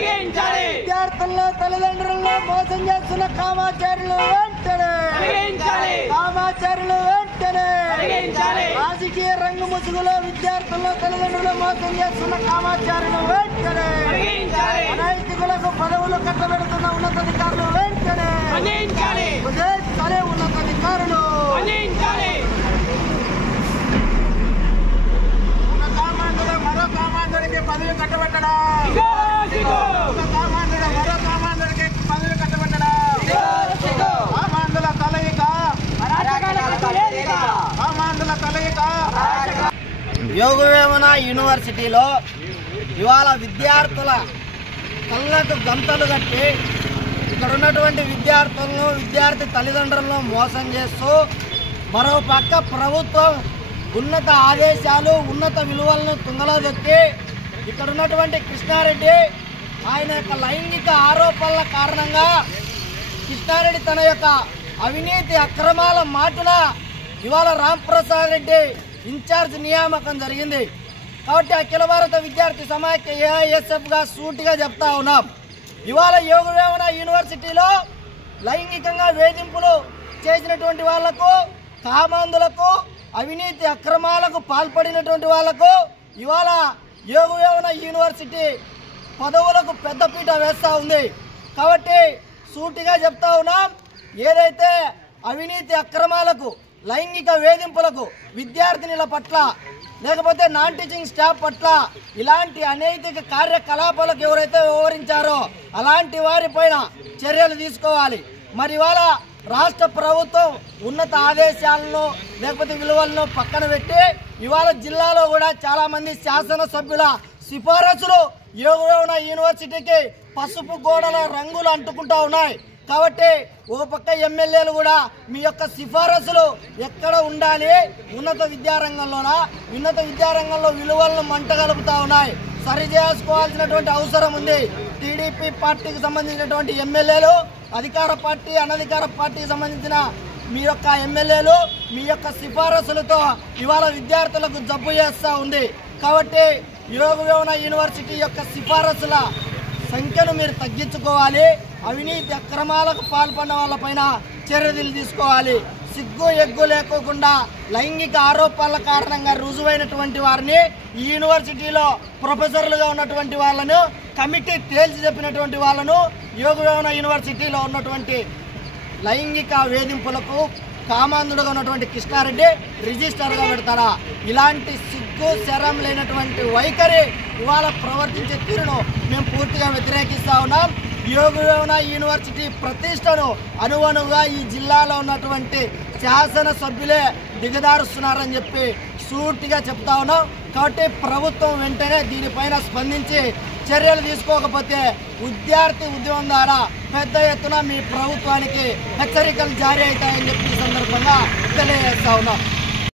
విద్యార్థుల్లో తల్లిదండ్రులను మోసం చేస్తున్న కామాచారులు వెంటనే రాజకీయ రంగు ముసుగులో విద్యార్థుల్లో తల్లిదండ్రులు మోసం చేస్తున్న కామాచారులు వెంటనే అనైతికులకు పదవులు కట్టబెడుతున్న ఉన్నతాధికారులు వెంటనే ఉన్నతాధికారులు మరో కామాంధుడికి పదవి కట్టబెట్టడా మరో కామాంధుడికి పదవి కట్టబెట్టడా కామాంధుల కలయిక యోగవేమన యూనివర్సిటీలో ఇవాళ విద్యార్థుల కళ్ళకు గంతలు కట్టి ఇక్కడ ఉన్నటువంటి విద్యార్థులను విద్యార్థి తల్లిదండ్రులను మోసం చేస్తూ మరో పక్క ప్రభుత్వం ఉన్నత ఆదేశాలు ఉన్నత విలువలను తుంగలో దొక్కి ఇక్కడ ఉన్నటువంటి కృష్ణారెడ్డి ఆయన యొక్క లైంగిక ఆరోపణల కారణంగా కృష్ణారెడ్డి తన యొక్క అవినీతి అక్రమాల మాటున ఇవాళ రాంప్రసాద్ రెడ్డి ఇన్ఛార్జ్ నియామకం జరిగింది. కాబట్టి అఖిల భారత విద్యార్థి సమాఖ్య ఏఐఎస్ఎఫ్గా సూటిగా చెప్తా ఉన్నాం. ఇవాళ యోగవేమన యూనివర్సిటీలో లైంగికంగా వేధింపులు చేసినటువంటి వాళ్లకు, కామాంధులకు, అవినీతి అక్రమాలకు పాల్పడినటువంటి వాళ్లకు ఇవాళ యోగవేమన యూనివర్సిటీ పదవులకు పెద్దపీట వేస్తూ ఉంది. కాబట్టి సూటిగా చెప్తా ఉన్నాం, ఏదైతే అవినీతి అక్రమాలకు, లైంగిక వేధింపులకు విద్యార్థినుల పట్ల లేకపోతే నాన్ టీచింగ్ స్టాఫ్ పట్ల ఇలాంటి అనైతిక కార్యకలాపాలకు ఎవరైతే వివరించారో అలాంటి వారిపైన చర్యలు తీసుకోవాలి. మరి ఇవాళ రాష్ట్ర ప్రభుత్వం ఉన్నత ఆదేశాలను లేకపోతే విలువలను పక్కన పెట్టి ఇవాళ జిల్లాలో కూడా చాలా మంది శాసనసభ్యుల సిఫారసులు యోగవేమన యూనివర్సిటీకి పసుపు గోడల రంగులు అంటుకుంటా ఉన్నాయి. కాబట్టి ఒక పక్క ఎమ్మెల్యేలు కూడా మీ యొక్క సిఫారసులు ఎక్కడ ఉండాలి, ఉన్నత విద్యారంగంలో విలువలను మంటగలుపుతా ఉన్నాయి. సరి చేసుకోవాల్సినటువంటి అవసరం ఉంది. టీడీపీ పార్టీకి సంబంధించినటువంటి ఎమ్మెల్యేలు, అధికార పార్టీ అనధికార పార్టీకి సంబంధించిన మీ యొక్క ఎమ్మెల్యేలు మీ యొక్క సిఫారసులతో ఇవాళ విద్యార్థులకు జబ్బు చేస్తూ ఉంది. కాబట్టి యోగవేమన యూనివర్సిటీ యొక్క సిఫారసుల సంఖ్యను మీరు తగ్గించుకోవాలి. అవినీతి అక్రమాలకు పాల్పడిన వాళ్ళపైన చర్యలు తీసుకోవాలి. సిగ్గు ఎగ్గు లేకోకుండా లైంగిక ఆరోపణల కారణంగా రుజువైనటువంటి వారిని ఈ యూనివర్సిటీలో ప్రొఫెసర్లుగా ఉన్నటువంటి వాళ్ళను, కమిటీ తేల్చి చెప్పినటువంటి వాళ్ళను యోగవేమన యూనివర్సిటీలో ఉన్నటువంటి లైంగిక వేధింపులకు కామాంధుడుగా ఉన్నటువంటి కృష్ణారెడ్డి రిజిస్టర్గా పెడతారా? ఇలాంటి సిగ్గు శరం లేనటువంటి వైఖరి ఇవాళ ప్రవర్తించే తీరును మేము పూర్తిగా వ్యతిరేకిస్తా ఉన్నాం. యోగవేమన యూనివర్సిటీ ప్రతిష్టను అనువనుగా ఈ జిల్లాలో ఉన్నటువంటి శాసనసభ్యులే దిగదారుస్తున్నారని చెప్పి సూటిగా చెప్తా ఉన్నాం. కాబట్టి ప్రభుత్వం వెంటనే దీనిపైన స్పందించి చర్యలు తీసుకోకపోతే విద్యార్థి ఉద్యమం ద్వారా పెద్ద ఎత్తున మీ ప్రభుత్వానికి హెచ్చరికలు జారీ అవుతాయని చెప్పి ఈ సందర్భంగా తెలియజేస్తా ఉన్నాం.